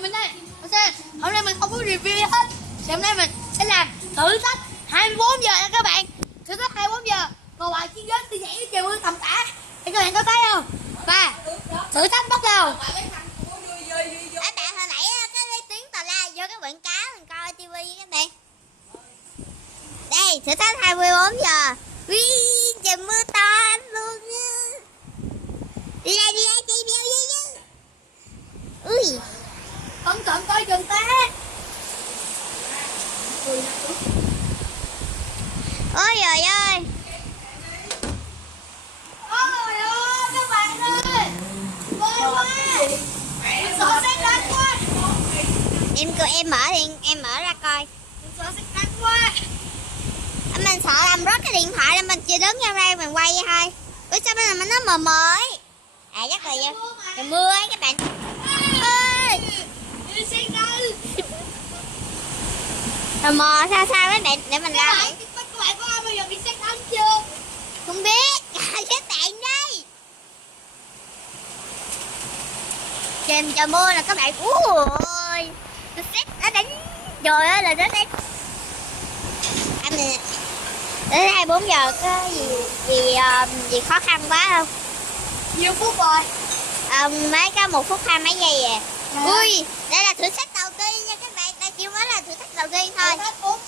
Mình đây, hôm nay mình không có review gì hết. Thì hôm nay mình sẽ làm thử thách 24 giờ nha các bạn. Thử thách 24 giờ ngồi ngoài chiếc ghế tôi nhảy trời mưa tầm tã. Thì các bạn có thấy không? Và thử thách bắt đầu. Các bạn hồi nãy cái tiếng tà la vô cái quảng cáo mình coi tivi các bạn. Đây thử thách 24 giờ. Ui, trời mưa to luôn á. Đi ra đi beo đi. Ui, Cẩn thận coi chừng té. ôi trời ơi. Ôi ơi các bạn ơi. Vui quá. Sợ sẽ đánh quá. Em mở ra coi. Sợ sẽ đánh quá. Mình sợ làm rớt cái điện thoại nên mình chỉ đứng ra đây mình quay thôi. Ủa sao bây giờ nó mờ mờ ấy. À chắc là do trời mưa ấy các bạn. Ơi. Mờ mờ sao các bạn để mình làm. Các bạn có ai bao giờ bị xét đánh chưa? Không biết. Các bạn đây. Trời mưa là các bạn. Ui. Xét đã đánh. Trời ơi là nó đánh. Anh nè. Đến 24 giờ có gì khó khăn quá không? Nhiều phút rồi. Mới có 1 phút 20 mấy giây à. Ui, đây là thử thách đầu tiên nha các bạn. Đây chỉ mới là thử thách đầu tiên thôi. 4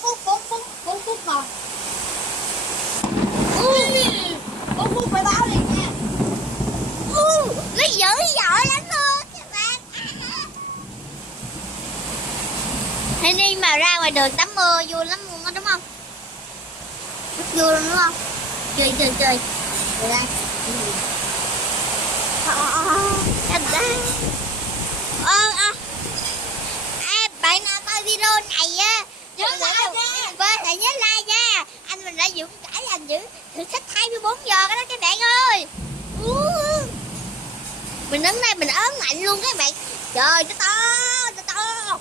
phút rồi. Ui, 4 phút phải báo liền nha. Nó dữ dội lắm luôn các bạn. Thế đi mà ra ngoài đường tắm mưa vui lắm luôn đó đúng không? Rất vui luôn đúng không? Chơi. Rồi đây. Bạn nào coi video này á Nhớ like nha. Hãy nhớ like nha. Anh mình đã dũng cảm anh giữ thử thách 24 giờ đó các bạn ơi. Mình đứng đây mình ớn mạnh luôn các bạn. Trời nó to.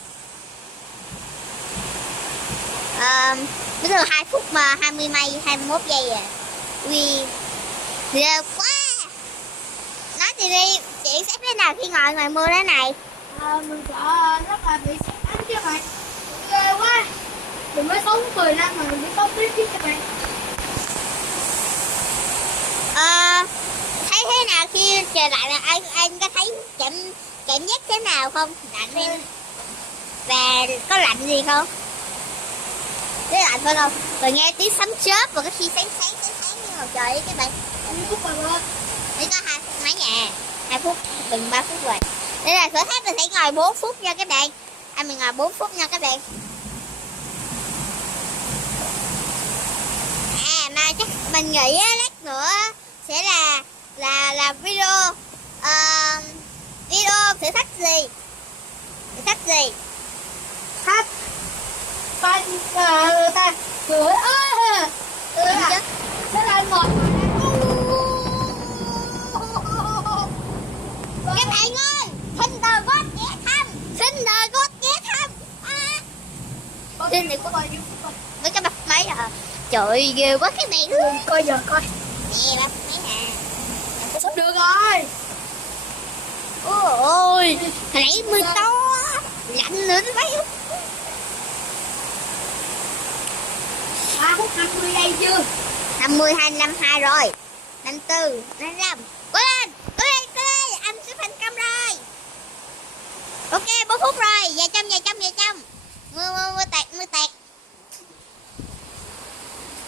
Bây giờ 2 phút mà 20 mấy 21 giây à. Ui ghê quá. Nói chị đi, chị xếp thế nào khi ngồi ngoài mưa thế này? Mình sợ rất là bị xét đánh chứ bạn. Ghê quá. Mình mới sống 10 năm mà mình bị sống tiếp chứ các bạn. Thấy thế nào khi trời lạnh là anh có thấy cảm giác thế nào không? Lạnh em. Và có lạnh gì không? Thế lạnh phải không? Rồi nghe tiếng sấm chớp và có khi sáng như bầu trời ấy các bạn. 2 phút rồi bơ. Chỉ có 2 phút mấy nhà. 2 phút, gần 3 phút rồi. Đây là thử thách mình sẽ ngồi 4 phút nha các bạn. Mình ngồi 4 phút nha các bạn. Mà chắc mình nghĩ lát nữa sẽ là video thử thách gì? Thử thách gì? Thách. Ta cười ơi. Sẽ là một. Các bạn ơi, Thunderbolt ghé thăm. Trên này có bao nhiêu phút rồi? Với cái bật máy à. Trời ghê quá các bạn ơi. Coi giờ coi. Nè bật máy nè. Sắp được rồi. Ôi, hồi nãy mưa to. Lạnh nữa mấy. 3 phút 50 giây chưa? 50, 52 rồi. 54, 55. Cố lên, anh sẽ thành công rồi. Ok, 4 phút rồi. Về trong. Mưa tạt.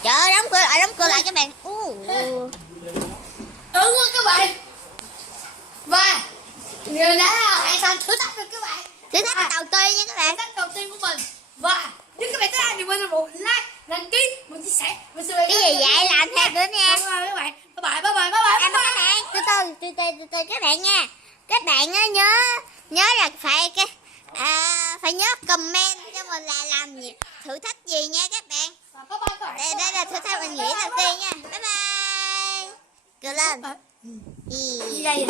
Trời ơi, đóng cửa lại các bạn. Đúng rồi các bạn. Và người đã hoàn thành thử thách rồi các bạn. Thử thách đầu tiên nha các bạn. Thử thách đầu tiên của mình. Và nếu các bạn thích thì mình một like, đăng ký, một chia sẻ. Cái gì vậy làm thêm nữa nha. Bye bye các bạn. Các bạn từ các bạn nha. Các bạn nhớ là phải nhớ comment cho mình là làm gì, thử thách gì nha các bạn. Đây là thử thách mình nghĩ đầu tiên nha. Bye bye. Cười lên. Gì đây?